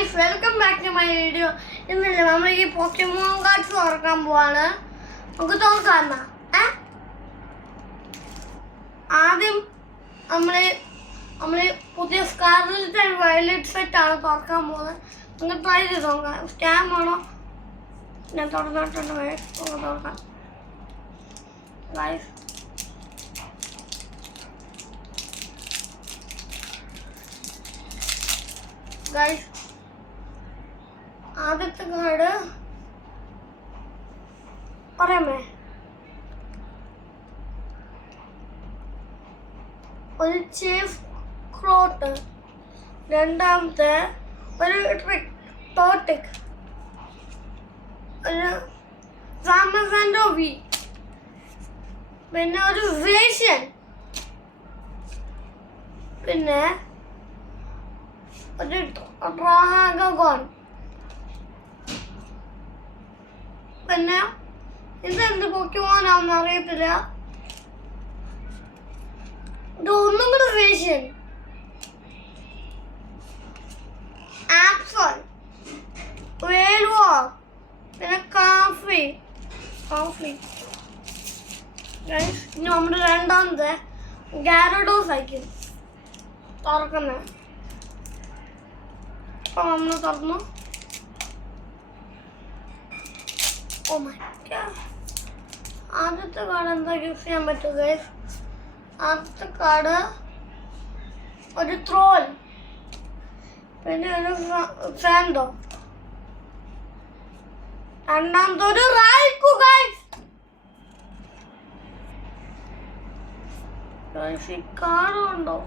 Guys welcome back to my video. ഇന്നല്ലേ നമ്മൾ ഈ പോക്കീമോൺ കാർഡ്സ് തുറക്കാൻ പോവാണ്. നമുക്ക് തുറക്കാം. ആദ്യം നമ്മള് പുതിയ സ്കാർലെറ്റ് ആൻഡ് വയലറ്റ് സെറ്റ് ആണ് തുറക്കാൻ പോകുന്നത്. ഒന്ന് ട്രൈ ചെയ്ത് നോക്കാം. സ്കാം ആണോ? ഞാൻ തുറന്നിട്ടുണ്ട്. തുറക്കാം ഗൈസ്. ഗൈസ് ആദ്യത്തെ കാർഡ് പറയാമേ, ഒരു ചീഫ് ക്ലോട്ട്, രണ്ടാമത്തെ ഒരു ടോട്ടിക്, ഒരു സാമസൻഡോവി, പിന്നെ ഒരു വേഷ്യൻ, പിന്നെ ഒരു ഡ്രാഗോൺ, പിന്നെ ഇതെന്ത് പോക്കീമോനാണെന്ന് അറിയത്തില്ല. ഇത് ഒന്നും കൂടെ വേഷ്യൻ, ആപ്സൺ, വേൽവാർ, പിന്നെ കാഫി. ഇനി നമ്മുടെ രണ്ടാമത്തെ ഗാരഡോസ് ആയിരിക്കും തുറക്കുന്നത്. അപ്പോൾ നമ്മൾ തുറന്നു. ഓ മൈ ഗോഡ്, ആദ്യത്തെ കാർഡ് എന്താ യൂസ് ചെയ്യാൻ പറ്റും ഗൈസ്? ആദ്യത്തെ കാർഡ് ഒരു ത്രോൾ, പിന്നെ ഒരു സാൻഡോ, രണ്ടാമത്തെ ഒരു റൈക്കു ഗൈസ്. ഈ കാർഡ് ഉണ്ടോ?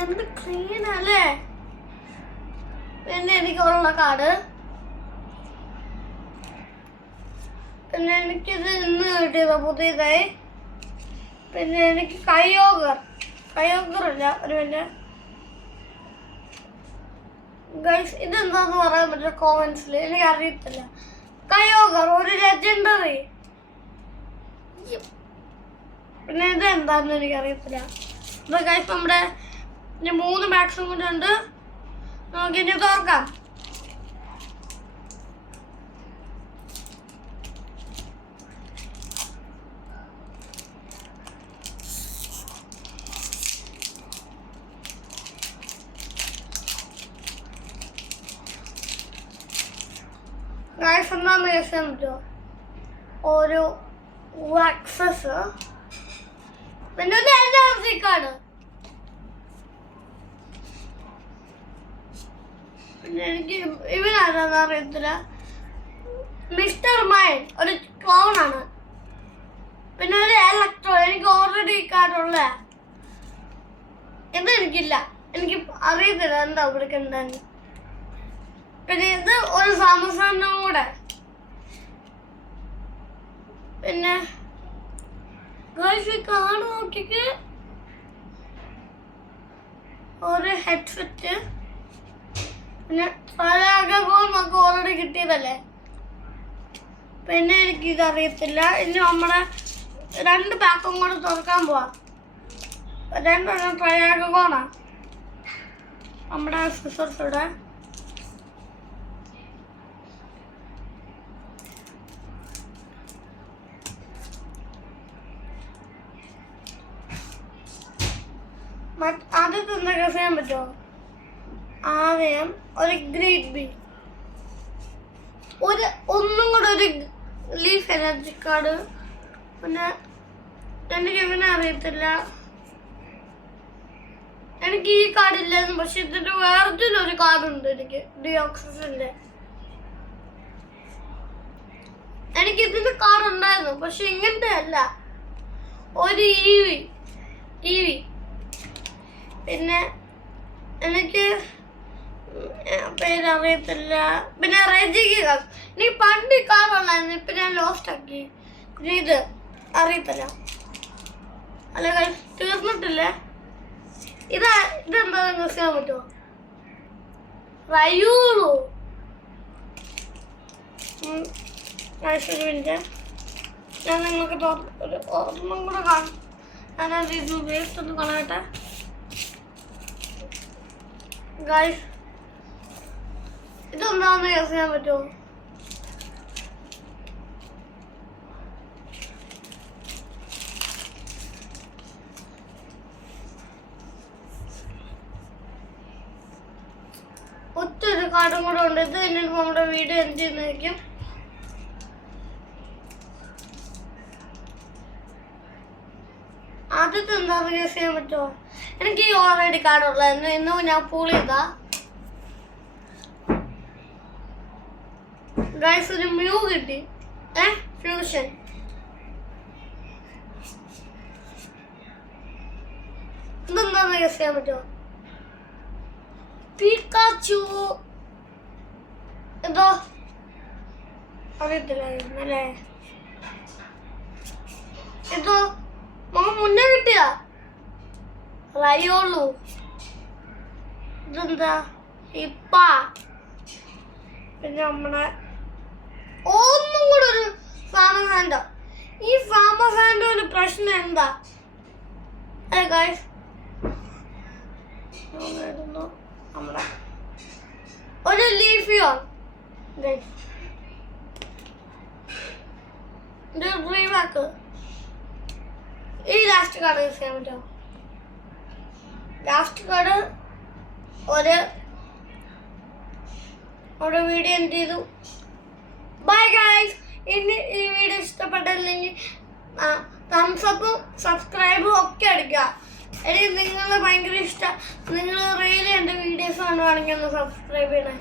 എന്ത് ക്ലീൻ അല്ലേ? പിന്നെ എനിക്കുള്ള കാർഡ്, പിന്നെ എനിക്കിത് ഇന്ന് കിട്ടിയത് പുതിയതായി. പിന്നെ എനിക്ക് കയ്യോഗർ അല്ല ഒരു പിന്നെ ഗൈസ് ഇതെന്താന്ന് പറയാൻ പറ്റില്ല കോമൻസിൽ, എനിക്ക് അറിയത്തില്ല. കയ്യോഗർ ഒരു ലെജൻഡറി. പിന്നെ ഇത് എന്താന്ന് എനിക്കറിയത്തില്ല. അപ്പോൾ ഗൈസ് നമ്മുടെ ഇനി 3 മാക്സും കൂടെ ഉണ്ട്. നമുക്കിനി തുറക്കാം. ഗൈസ് എന്താന്ന് ചോദിച്ചാൽ പറ്റുമോ? ഒരു വാക്സസ്, പിന്നെ ഒരു എനർജി കാർഡ്, പിന്നെ എനിക്ക് ഇവനാരാന്ന് അറിയത്തില്ല. മിസ്റ്റർ മൈൻഡ് ഒരു ക്ലൗൺ ആണ്. പിന്നെ ഒരു ഇലക്ട്രോ, എനിക്ക് ഓൾറെഡി ഈ കാർഡുള്ള. ഇത് എനിക്കില്ല, എനിക്ക് അറിയത്തില്ല എന്താ ഇവിടെ ഉണ്ടെന്ന്. പിന്നെ ഇത് ഒരു സാമസനും കൂടെ. പിന്നെ കാർഡ് നോക്കിക്ക് ഒരു ഹെഡ്സെറ്റ്, പിന്നെ നമുക്ക് ഓൾറെഡി കിട്ടിയതല്ലേ. പിന്നെ എനിക്ക് ഇതറിയത്തില്ല. ഇനി നമ്മുടെ 2 പാക്കും കൂടെ തുറക്കാൻ പോവാ. 2 ട്രയാഗോണാ നമ്മുടെ സിസേഴ്സിവിടെ. ആദ്യത്തെ എന്തൊക്കെ ചെയ്യാൻ പറ്റുമോ? ആദ്യം ഒരു ഗ്രേറ്റ് ബി, ഒന്നും കൂടെ ഒരു ലീഫ് എനർജി കാർഡ്. പിന്നെ എനിക്ക് ഇവനെ അറിയത്തില്ല, എനിക്ക് ഈ കാർഡ് ഇല്ലായിരുന്നു. പക്ഷെ ഇതിന്റെ വേറൊരു കാർഡുണ്ട് എനിക്ക്, ഡിയോക്സിന്റെ. എനിക്ക് ഇതിന്റെ കാർഡ് ഉണ്ടായിരുന്നു, പക്ഷെ ഇങ്ങനത്തെ അല്ല, ഒരു ഈവി. പിന്നെ എനിക്ക് പേരറിയത്തില്ല. പിന്നെ റെജിക്ക് എനിക്ക് പണ്ട് കാറുണ്ടായിരുന്നു, ഇപ്പം ഞാൻ ലോസ്റ്റ് ആക്കി. ഇത് അറിയത്തില്ല. അല്ല തീർന്നിട്ടില്ലേ? ഇതെന്താ യൂസ് ചെയ്യാൻ പറ്റുമോ? റയൂളു. ഞാൻ നിങ്ങൾക്ക് ഒരു ഒരെണ്ണം കൂടെ കാണും. ഞാനത് ഇത് ഉപയോഗിച്ചൊന്ന് കാണട്ടെ. ഗൈസ് ഇതെന്താന്ന് ഗസ് ചെയ്യാൻ പറ്റുമോ? ഒറ്റൊരു കാർഡും കൂടെ ഉണ്ട്. ഇത് കഴിഞ്ഞിട്ട് നമ്മുടെ വീഡിയോ എന്ത് ചെയ്യുന്നതായിരിക്കും. ആദ്യത്തെ എന്താണെന്ന് ഗസ് ചെയ്യാൻ പറ്റുമോ? എനിക്ക് ഈ ഓൾറെഡി കാർഡുള്ളായിരുന്നു. ഇന്നും ഞാൻ പൂൾ ചെയ്താ ഗൈസ് ഒരു മ്യൂ കിട്ടി. ഫ്യൂഷൻ. ഇതെന്താന്ന് ഗസ് ചെയ്യാൻ പറ്റുമോ? പിക്കാച്ചു. എന്തോ അറിയത്തില്ലായിരുന്നല്ലേ. എന്തോ മുന്നേ കിട്ടിയ റയോളു. ഇതെന്താ ഇപ്പ. പിന്നെ നമ്മുടെ ഒന്നും കൂടെ ഒരു ഫാമസാൻഡോ. ഈ ഫാമസാൻഡോ ഒരു പ്രശ്നം എന്താ ഗൈസ്? നമ്മുടെ ഒരു ലീഫിയോ റീവാക്ക്. ഈ ലാസ്റ്റ് കാർഡ് യൂസ് ചെയ്യാൻ പറ്റുമോ? ലാസ്റ്റ് കാർഡ് ഒരു വീഡിയോ എന്ത് ചെയ്തു. Bye guys. ഇനി ഈ വീഡിയോ ഇഷ്ടപ്പെട്ടില്ലെങ്കിൽ തംസ് അപ്പും സബ്സ്ക്രൈബും ഒക്കെ അടിക്കുക. എനിക്ക് നിങ്ങൾ ഭയങ്കര ഇഷ്ടം. നിങ്ങൾ റിയലി എൻ്റെ വീഡിയോസ് കാണുവാണെങ്കിൽ ഒന്ന് സബ്സ്ക്രൈബ് ചെയ്യണേ.